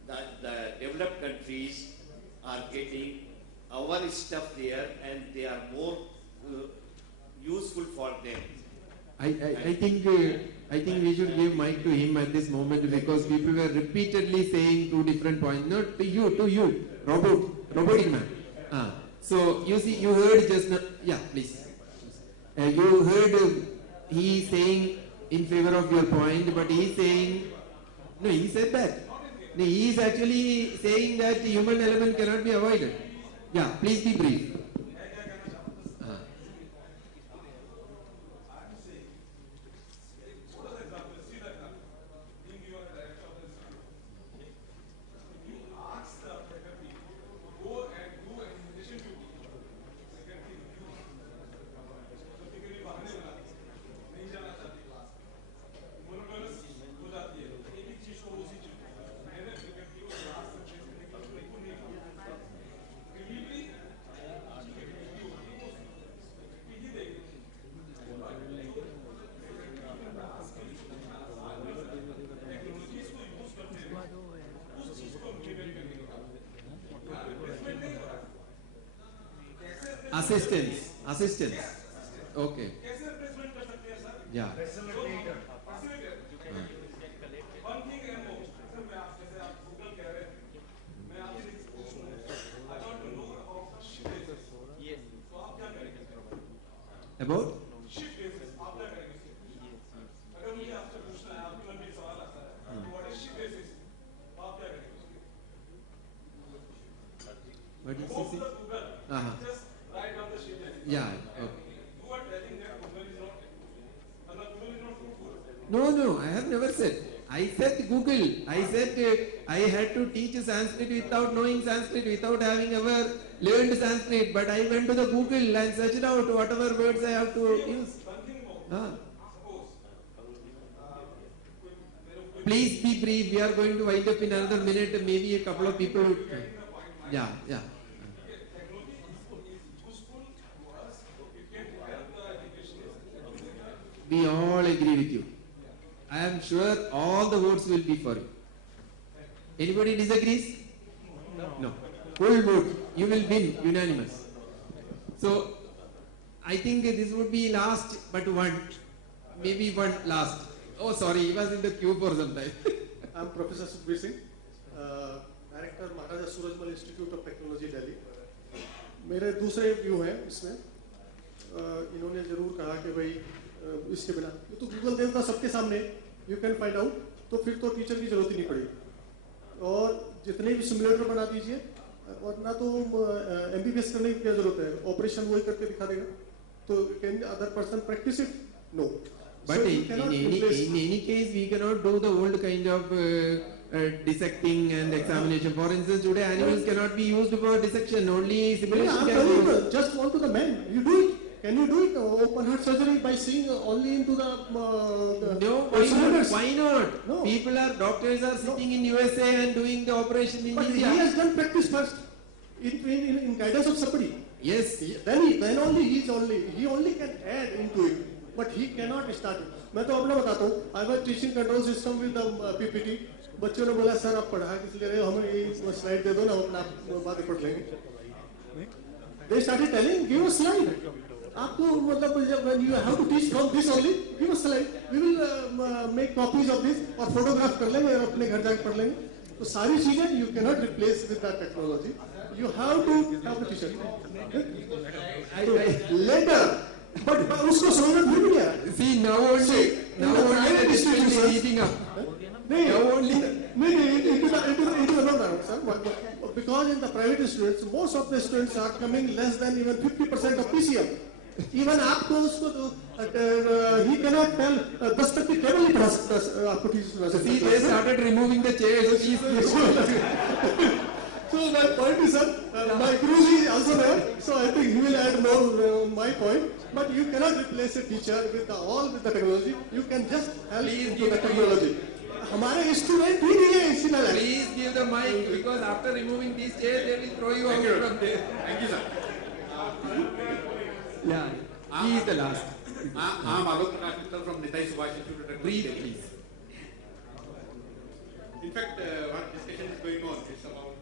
the developed countries are getting our stuff there and they are more useful for them. I think I think we should give mic to him at this moment because people were repeatedly saying two different points. Not to you, robotic man. So you see, you heard just now. Yeah, please. You heard he saying in favor of your point, but he is saying no. He said that. No, he is actually saying that the human element cannot be avoided. Yeah, please be brief. Assistance. Okay. Yeah. About? What did you say? Yeah. Okay. No, I have never said. I said Google. I said I had to teach Sanskrit without knowing Sanskrit, without having ever learned Sanskrit. But I went to the Google and searched out whatever words I have to use. Please be brief. We are going to wind up in another minute. Maybe a couple of people. Yeah. We all agree with you. I am sure all the votes will be for you. Anybody disagrees? No. Full vote. You will win. Unanimous. So, I think this would be last but one. Maybe one last. Oh, sorry. He was in the queue for some time. I am Professor Sukhbir Singh, Director Maharaja Surajmal Institute of Technology, Delhi. मेरे दूसरे view हैं इसमें. इन्होंने जरूर कहा कि भाई इसके बिना ये तो गूगल देता सबके सामने यू कैन फाइंड आउट तो फिर तो टीचर की जरूरत ही नहीं पड़ेगी और जितने भी सिमुलेटर बना दीजिए और ना तो एमबीबीएस करने की क्या जरूरत है ऑपरेशन वही करके दिखा देगा तो can other person practice it no but in any case we cannot do the old kind of dissecting and examination. For instance, today animals cannot be used for dissection, only simulation can be used. Just want to the man, you do it. Can you do it? Open heart surgery by seeing only into the no, why not? No. People are, doctors are sitting in USA and doing the operation in India. But he has done practice first in guidance of somebody. Yes. Then only he only can add into it. But he cannot start it. मैं तो अपना बताता हूँ. I was teaching control system with the PPT. बच्चों ने बोला sir आप पढ़ा किस ले रहे हो हमें ये स्लाइड दे दो ना अपना बातें पढ़ लेंगे. They started telling, give a slide. आपको मतलब when you have to teach from this only, give a slide. We will make copies of this और photograph कर लेंगे और अपने घर जाके पढ़ लेंगे. तो सारी चीजें you cannot replace with that technology. You have to have a teacher. Later. But उसको समझना भी नहीं है. See now only the discussion is heating up. Because in the private students, most of the students are coming less than even 50% of PCM. Even आपको उसको he cannot tell 10 तक की केवल नहीं पढ़ा आपको teach. See they started removing the chairs. So my point is that my Guruji is also there, so I think he will add more my point. But you cannot replace a teacher with the technology. You can just help with the technology. हमारे instrument ही नहीं है इसीलिए. Please give the mic because after removing these chairs they will throw you out from there. Thank you, sir. Yeah, he is the last. I am Alok Prakash Mittal from Netai Subhash Institute of Technology. Brief, please. In fact, one discussion is going on. It's about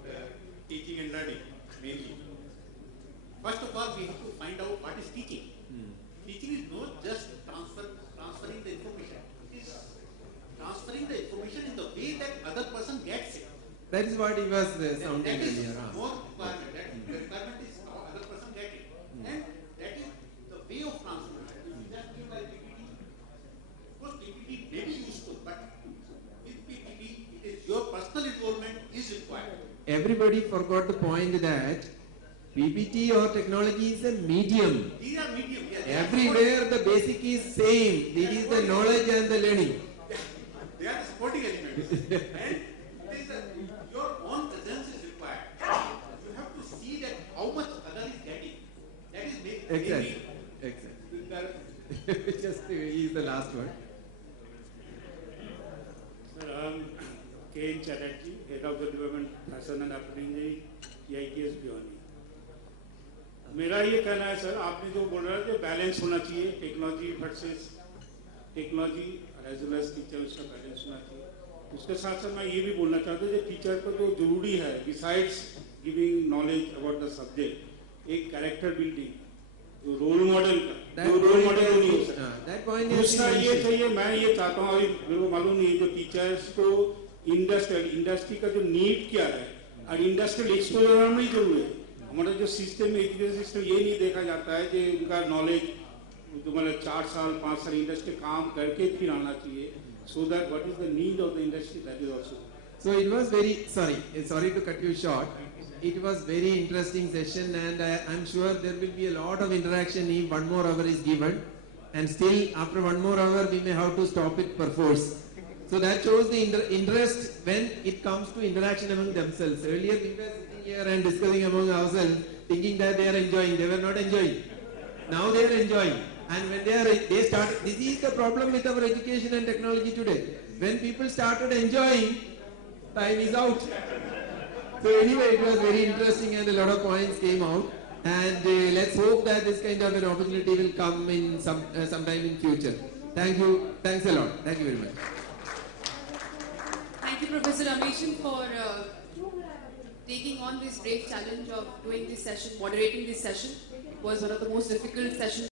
teaching and learning mainly. First of all, we have to find out what is teaching. Teaching is not just transferring the information. It is that is what he was sounding that is earlier. more requirement. That requirement is now other person get it. And that is the way of transfer. If you just give like PPT, of course PPT may be useful, but with PPT, it is your personal involvement is required. Everybody forgot the point that PPT or technology is a medium. These are medium. Yes. Everywhere the basic is same. It is the knowledge and the learning. They are the supporting elements. And it is your own presence is required. You have to see that how much other is getting. That is Exactly. Exactly. Just he is the last one. Sir, K.N. Chatterjee, Head of the Development Fashion and Apprentice, EITS Bhiwani. मेरा ये कहना है sir, आपने जो बोल रहा है जो बैलेंस होना चाहिए technology versus technology as well as teacher, उसका बैलेंस होना चाहिए. उसके साथ साथ मैं ये भी बोलना चाहता हूँ कि टीचर को जो जरूरी है besides giving knowledge about the subject, एक कैरेक्टर बिल्डिंग, जो रोल मॉडल का जो रोल मॉडल नहीं हो सकता. दूसरा ये चाहिए, मैं ये चाहता हूँ, अभी मेरे को मालूम नहीं जो टीचर्स को इंडस्ट्री का जो नीड क्या है और इंडस्ट्रियल एक्सपोजर होना नहीं जरूरी है. हमारा जो सिस्टम एजुकेशन सिस्टम ये नहीं देखा जाता है कि उनका नॉलेज जो मतलब 4 साल 5 साल इंडस्ट्री काम करके फिर आना चाहिए. So that what is the need of the industry, that is also. So it was very, sorry to cut you short. It was very interesting session, and I'm sure there will be a lot of interaction if 1 more hour is given, and still after 1 more hour we may have to stop it perforce. So that shows the interest when it comes to interaction among themselves. Earlier we were sitting here and discussing among ourselves, thinking that they are enjoying. They were not enjoying. Now they are enjoying. And when they started, this is the problem with our education and technology today. When people started enjoying, time is out. So anyway, it was very interesting and a lot of points came out. And let's hope that this kind of an opportunity will come in sometime in future. Thank you. Thanks a lot. Thank you very much. Thank you, Professor Rameshan, for taking on this brave challenge of doing this session, moderating this session. It was one of the most difficult sessions